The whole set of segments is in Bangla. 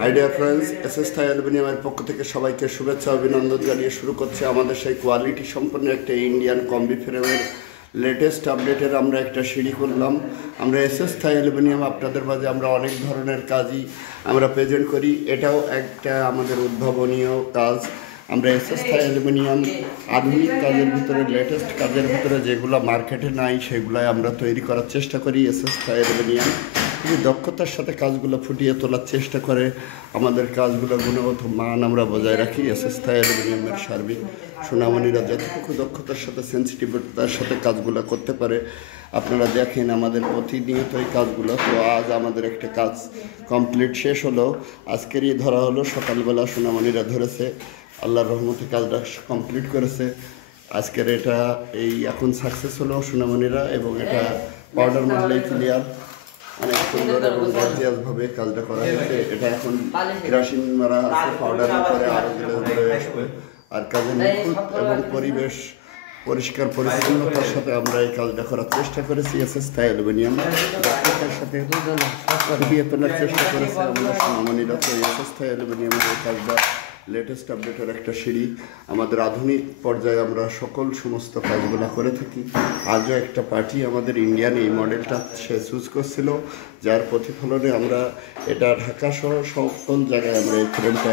হাই ডিয়ার ফ্রেন্ডস, এসএস থাই অ্যালুমিনিয়ামের পক্ষ থেকে সবাইকে শুভেচ্ছা অভিনন্দন জানিয়ে শুরু করছে আমাদের সেই কোয়ালিটি সম্পন্ন একটা ইন্ডিয়ান কম্বি ফ্রেমের লেটেস্ট আপডেটের আমরা একটা সিঁড়ি করলাম। আমরা এসএস থাই অ্যালুমিনিয়াম আপনাদের মাঝে আমরা অনেক ধরনের কাজই আমরা প্রেজেন্ট করি, এটাও একটা আমাদের উদ্ভাবনীয় কাজ। আমরা এসএস থাই অ্যালুমিনিয়াম আধুনিক কাজের ভিতরে লেটেস্ট কাজের ভিতরে যেগুলো মার্কেটে নাই সেগুলাই আমরা তৈরি করার চেষ্টা করি। এসএস থাই অ্যালুমিনিয়াম খুবই দক্ষতার সাথে কাজগুলো ফুটিয়ে তোলার চেষ্টা করে, আমাদের কাজগুলো গুণগত মান আমরা বজায় রাখি। এসএস থাই অ্যালুমিনিয়ামের সার্বিক সোনামণিরা যতটুকু দক্ষতার সাথে সেন্সিটিভিটির সাথে কাজগুলো করতে পারে আপনারা দেখেন আমাদের প্রতিনিয়ত এই কাজগুলো। তো আজ আমাদের একটা কাজ কমপ্লিট শেষ হলো, আজকেরই ধরা হলো, সকালবেলা সোনামণিরা ধরেছে, আল্লাহর রহমতে কাজটা কমপ্লিট করেছে। আজকের এটা এই এখন সাকসেস হলো সোনামণিরা, এবং এটা পাউডার মারলেই ক্লিয়ার, অনেক সুন্দর এবং গর্জিয়াসভাবে কাজটা করা হয়েছে। এটা এখন কেরাসিন মারা আছে, পাউডার করে আরও ধীরে আসবে। আর কাজের নিখুঁত এবং পরিবেশ পরিষ্কার পরিচ্ছন্নতার সাথে আমরা এই কাজটা করার চেষ্টা করেছি। এসএস থাই অ্যালুমিনিয়াম দক্ষতার সাথে ফুটিয়ে তোলার চেষ্টা করেছে আমাদের সোনামণিরা। তো এসএস থাই অ্যালুমিনিয়ামের এই কাজটা লেটেস্ট আপডেটের একটা সিঁড়ি। আমাদের আধুনিক পর্যায়ে আমরা সমস্ত কাজগুলো করে থাকি। আজও একটা পার্টি আমাদের ইন্ডিয়ান এই মডেলটা সে চুজ করছিল, যার প্রতিফলনে আমরা এটা ঢাকা সহ সকল জায়গায় আমরা এই ফ্রেমটা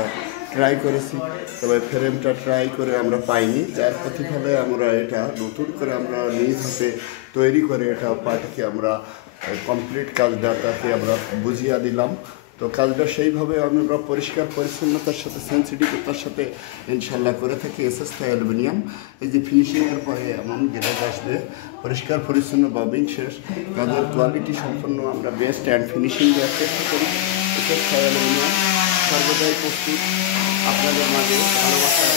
ট্রাই করেছি, তবে ফ্রেমটা ট্রাই করে আমরা পাইনি, যার প্রতিফলে আমরা এটা নতুন করে আমরা নিজ হাতে তৈরি করে এটা পার্টিকে আমরা কমপ্লিট কাজটা তাকে আমরা বুঝিয়ে দিলাম। তো কাজটা সেইভাবে আমরা পরিষ্কার পরিচ্ছন্নতার সাথে সেন্সিটিভিটির সাথে ইনশাল্লাহ করে থাকি। এসএস থাই অ্যালুমিনিয়াম এই যে ফিনিশিংয়ের পরে এমন গ্রেড আসবে, পরিষ্কার পরিচ্ছন্ন বাবিং শেষ, কাজের কোয়ালিটি সম্পন্ন আমরা বেস্ট অ্যান্ড ফিনিশিং দেওয়ার চেষ্টা করি। এসএস থাই অ্যালুমিনিয়াম সর্বদাই প্রস্তুত আপনাদের মাঝে ভালোবাসা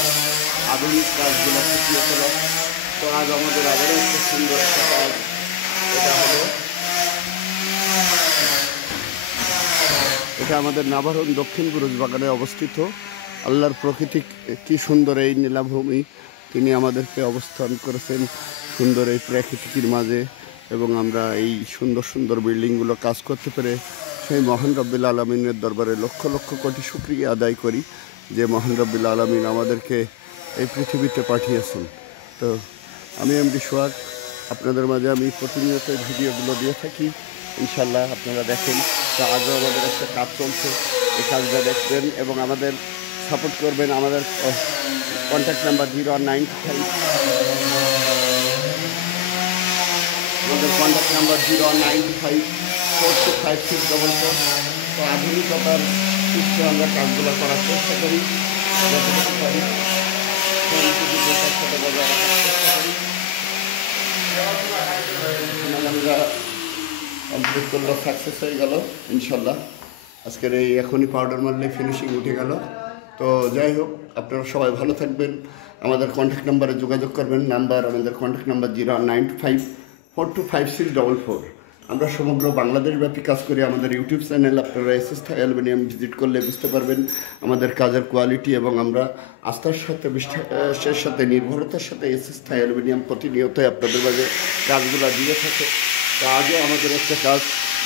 আধুনিক কাজগুলো ফুটিয়ে তোলা। তো আজ আমাদের আবারও একটা সুন্দর একটা কাজ, এটা হলো এটা আমাদের নাভারণ দক্ষিণ বুরুজবাগানে অবস্থিত। আল্লাহর প্রকৃতি কি সুন্দর এই নীলাভূমি, তিনি আমাদেরকে অবস্থান করেছেন সুন্দর এই প্রাকৃতিকের মাঝে, এবং আমরা এই সুন্দর সুন্দর বিল্ডিংগুলো কাজ করতে পেরে সেই মহান রব্বুল আলমিনের দরবারে লক্ষ লক্ষ কোটি শুকরিয়া আদায় করি যে মহান রব্বুল আলমিন আমাদেরকে এই পৃথিবীতে পাঠিয়েছেন। তো আমি এমডি সোহাগ, আপনাদের মাঝে আমি প্রতিনিয়ত ভিডিওগুলো দিয়ে থাকি, ইনশাল্লাহ আপনারা দেখেন। তো আজও আমাদের একটা কাজ চলছে, এই কাজটা দেখবেন এবং আমাদের সাপোর্ট করবেন। আমাদের কন্ট্যাক্ট নাম্বার 0195, আমাদের কন্ট্যাক্ট নাম্বার 0195425644। তো আধুনিকতার ক্ষেত্রে আমরা কাজগুলো করার চেষ্টা করি, যতটুকু পারি সাথে বজায় রাখার চেষ্টা করি। আমরা কমপ্লিট করলো, সাকসেস হয়ে গেল ইনশাল্লাহ। আজকের এই এখনই পাউডার মারলে ফিনিশিং উঠে গেল। তো যাই হোক, আপনারা সবাই ভালো থাকবেন, আমাদের কন্ট্যাক্ট নাম্বারে যোগাযোগ করবেন। আমাদের কন্ট্যাক্ট নাম্বার 095425644। আমরা সমগ্র বাংলাদেশব্যাপী কাজ করি। আমাদের ইউটিউব চ্যানেল আপনারা এসএস থাই অ্যালুমিনিয়াম ভিজিট করলে বুঝতে পারবেন আমাদের কাজের কোয়ালিটি, এবং আমরা আস্থার সাথে বিশ্বাসের সাথে নির্ভরতার সাথে এসএস থাই অ্যালুমিনিয়াম প্রতিনিয়তই আপনাদের মাঝে কাজগুলো দিয়ে থাকে। তো আজও আমাদের একটা কাজ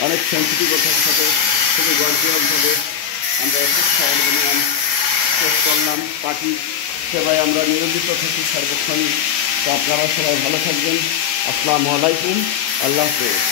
অনেক সেন্সিটিভিটির সাথে খুবই গর্জিয়াসভাবে আমরা এসএস থাই অ্যালুমিনিয়াম শেষ করলাম। পার্টি সেবায় আমরা নিয়োজিত থাকি সর্বক্ষণই। তো আপনারা সবাই ভালো থাকবেন। আসসালামু আলাইকুম, আল্লাহ হাফেজ।